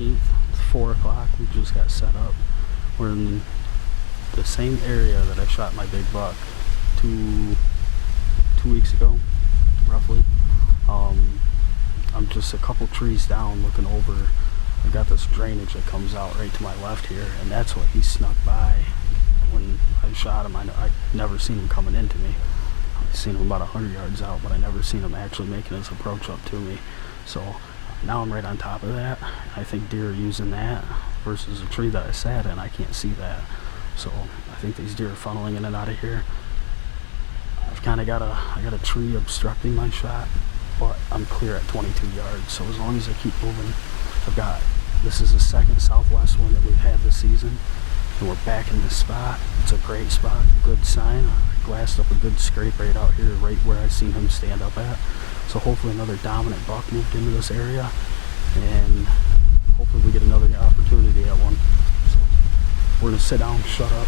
14th, it's 4 o'clock. We just got set up. We're in the same area that I shot my big buck two weeks ago, roughly. I'm just a couple trees down looking over. I've got this drainage that comes out right to my left here, and that's what he snuck by when I shot him. I'd never seen him coming into me. I've seen him about 100 yards out, but I never seen him actually making his approach up to me. So now I'm right on top of that. I think deer are using that versus a tree that I sat in. I can't see that. So I think these deer are funneling in and out of here. I've kind of got a tree obstructing my shot, but I'm clear at 22 yards. So as long as I keep moving, this is the second southwest wind that we've had this season, and we're back in this spot. It's a great spot, good sign. I glassed up a good scrape right out here, right where I seen him stand up at. So hopefully another dominant buck moved into this area, and hopefully we get another opportunity at one. So we're gonna sit down, shut up,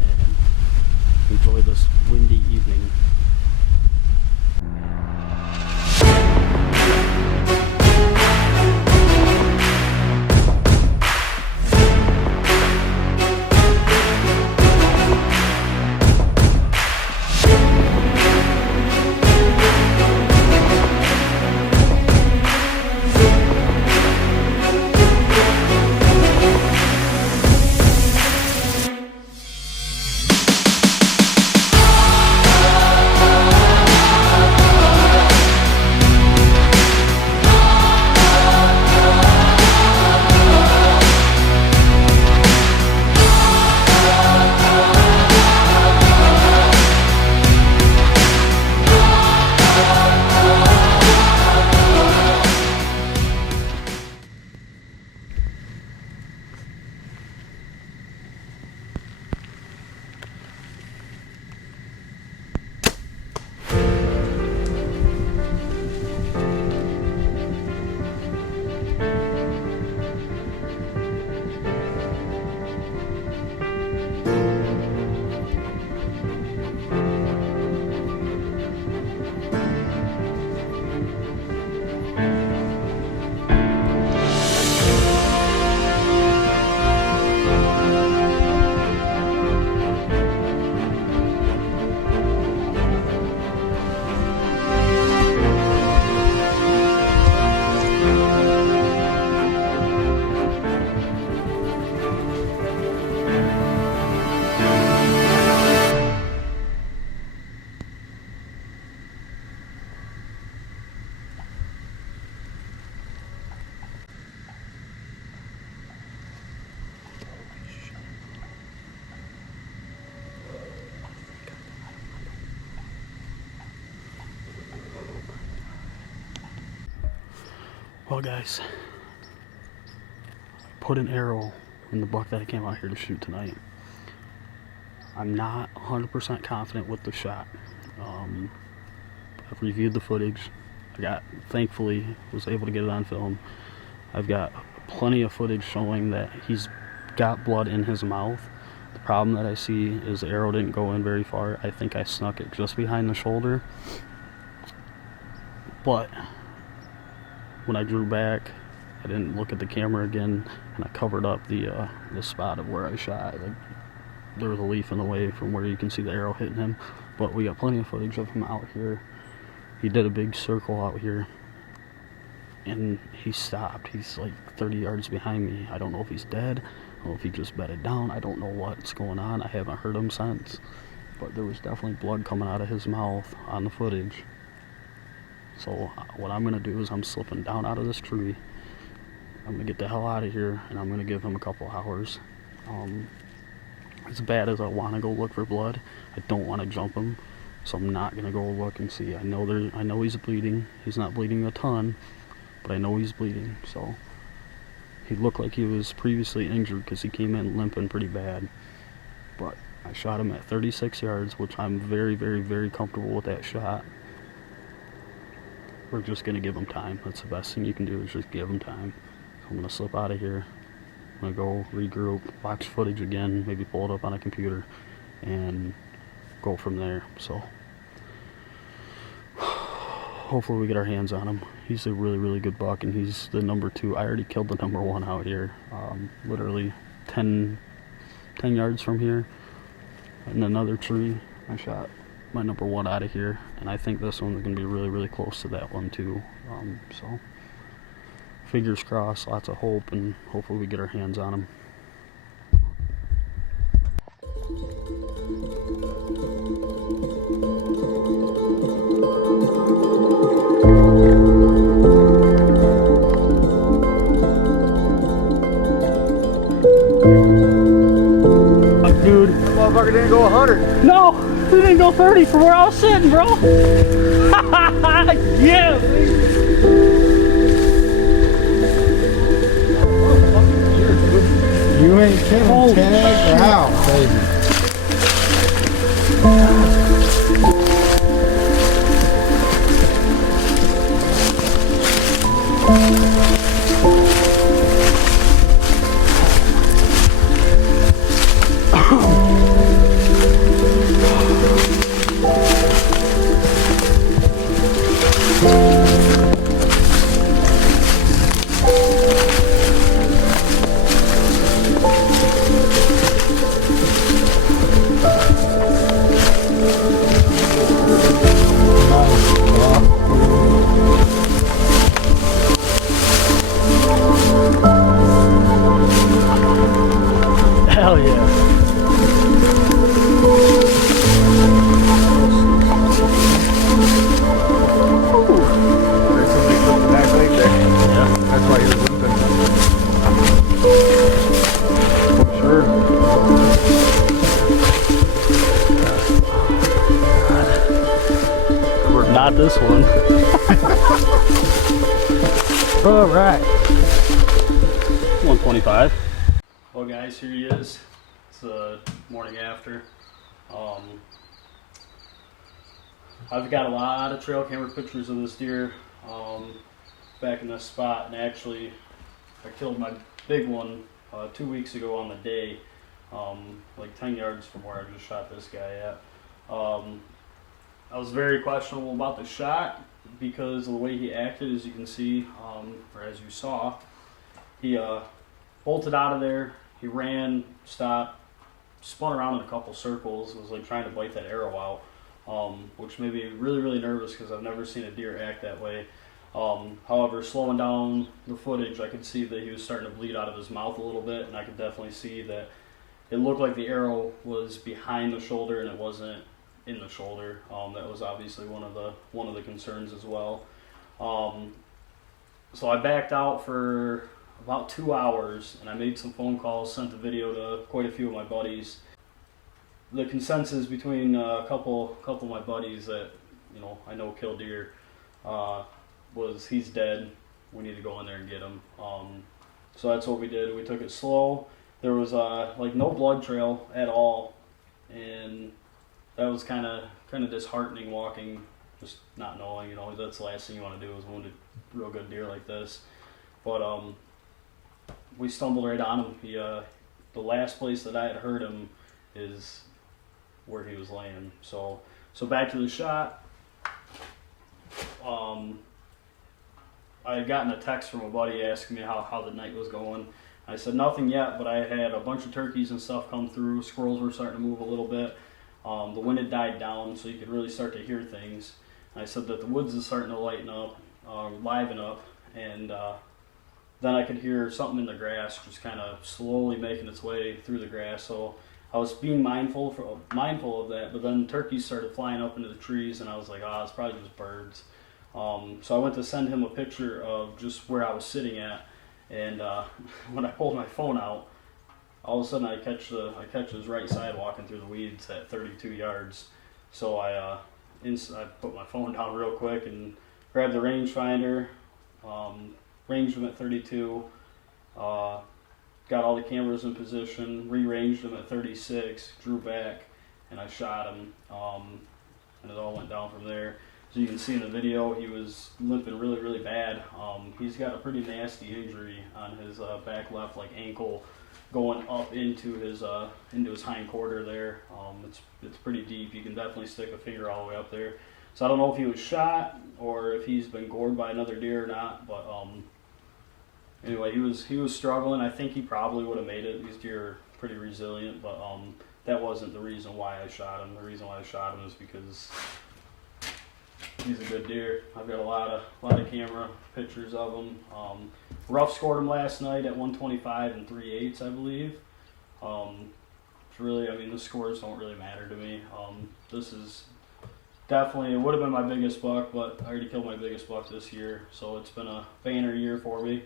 and enjoy this windy evening. Well guys, I put an arrow in the buck that I came out here to shoot tonight. I'm not 100% confident with the shot. I've reviewed the footage. Thankfully, was able to get it on film. I've got plenty of footage showing that he's got blood in his mouth. The problem that I see is the arrow didn't go in very far. I think I snuck it just behind the shoulder. But when I drew back, I didn't look at the camera again, and I covered up the spot of where I shot. There was a leaf in the way from where you can see the arrow hitting him, but we got plenty of footage of him out here. He did a big circle out here, and he stopped. He's like 30 yards behind me. I don't know if he's dead. I don't know if he just bedded down. I don't know what's going on. I haven't heard him since, but there was definitely blood coming out of his mouth on the footage. So what I'm going to do is I'm slipping down out of this tree. I'm going to get the hell out of here, and I'm going to give him a couple hours. As bad as I want to go look for blood, I don't want to jump him, so I'm not going to go look and see. I know he's bleeding. He's not bleeding a ton, but I know he's bleeding. So he looked like he was previously injured because he came in limping pretty bad. But I shot him at 36 yards, which I'm very, very, very comfortable with that shot. We're just going to give him time. That's the best thing you can do, is just give him time. So I'm going to slip out of here. I'm going to go regroup, watch footage again, maybe pull it up on a computer, and go from there. So hopefully we get our hands on him. He's a really, really good buck, and he's the number 2. I already killed the number 1 out here, literally 10 yards from here. In another tree, I shot my number 1 out of here, and I think this one's going to be really, really close to that one too. So fingers crossed, lots of hope, and hopefully we get our hands on him. Dude, Motherfucker didn't go 100. no, he didn't go 30 from where I was sitting, bro. Yeah, You ain't kidding. Tag out, baby. hell yeah. That's why you're limping. Sure. Not this one. All right. 125. Well, guys, here he is. It's the morning after. I've got a lot of trail camera pictures of this deer back in this spot, and actually I killed my big one 2 weeks ago on the day, like 10 yards from where I just shot this guy at. I was very questionable about the shot because of the way he acted, as you can see, or as you saw. He bolted out of there, he ran, stopped, spun around in a couple circles, was like trying to bite that arrow out, which made me really, really nervous because I've never seen a deer act that way. However, slowing down the footage, I could see that he was starting to bleed out of his mouth a little bit, and I could definitely see that it looked like the arrow was behind the shoulder and it wasn't in the shoulder. That was obviously one of the concerns as well. So I backed out for about 2 hours, and I made some phone calls, sent the video to quite a few of my buddies. The consensus between a couple of my buddies that I know kill deer was he's dead. We need to go in there and get him. So that's what we did. We took it slow. There was like no blood trail at all, and that was kind of disheartening walking, just not knowing. That's the last thing you want to do is wound a real good deer like this. But we stumbled right on him. The last place that I had heard him is where he was laying. So back to the shot. I had gotten a text from a buddy asking me how the night was going. I said nothing yet, but I had a bunch of turkeys and stuff come through. Squirrels were starting to move a little bit. The wind had died down, so you could really start to hear things. I said that the woods is starting to liven up, and then I could hear something in the grass just kind of slowly making its way through the grass. So I was being mindful of that, but then turkeys started flying up into the trees, and I was like, it's probably just birds. So I went to send him a picture of just where I was sitting at, and when I pulled my phone out, all of a sudden I catch his right side walking through the weeds at 32 yards. So I put my phone down real quick and grabbed the rangefinder, ranged him at 32, got all the cameras in position, re-ranged him at 36, drew back, and I shot him, and it all went down from there. So you can see in the video, he was limping really, really bad. He's got a pretty nasty injury on his back left, like ankle, going up into his hind quarter there. It's pretty deep. You can definitely stick a finger all the way up there. So I don't know if he was shot or if he's been gored by another deer or not. But anyway, he was struggling. I think he probably would have made it. These deer are pretty resilient, but that wasn't the reason why I shot him. The reason why I shot him is because he's a good deer. I've got a lot of camera pictures of him. Rough scored him last night at 125 and 3/8, I believe. It's really, I mean, the scores don't really matter to me. This is definitely, it would have been my biggest buck, but I already killed my biggest buck this year, so it's been a banner year for me.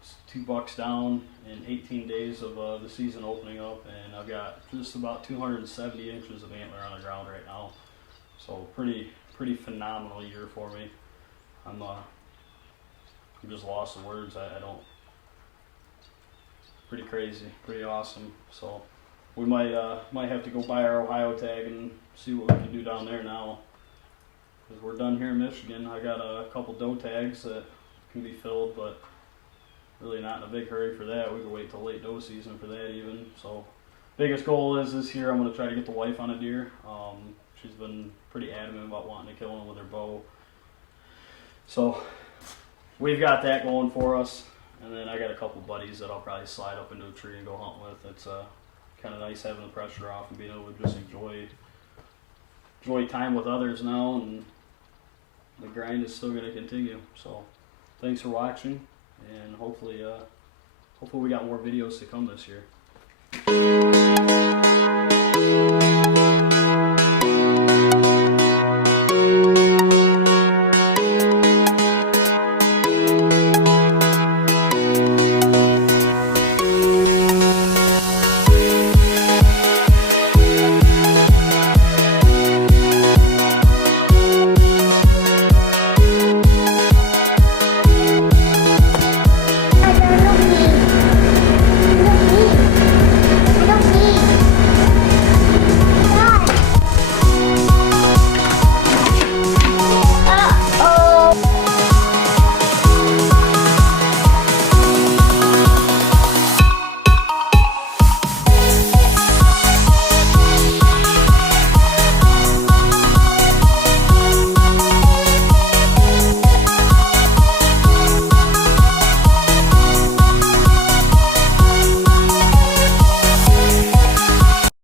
It's 2 bucks down in 18 days of the season opening up, and I've got just about 270 inches of antler on the ground right now. So pretty phenomenal year for me. I'm just lost in words. I don't. Pretty crazy, pretty awesome. So we might have to go buy our Ohio tag and see what we can do down there now. Because we're done here in Michigan. I got a couple doe tags that can be filled, but really not in a big hurry for that. We could wait till late doe season for that even. So biggest goal is this year I'm going to try to get the wife on a deer. She's been pretty adamant about wanting to kill him with her bow. So we've got that going for us. And then I got a couple buddies that I'll probably slide up into a tree and go hunt with. It's kind of nice having the pressure off and being able to just enjoy time with others now, and the grind is still going to continue. So thanks for watching, and hopefully we got more videos to come this year.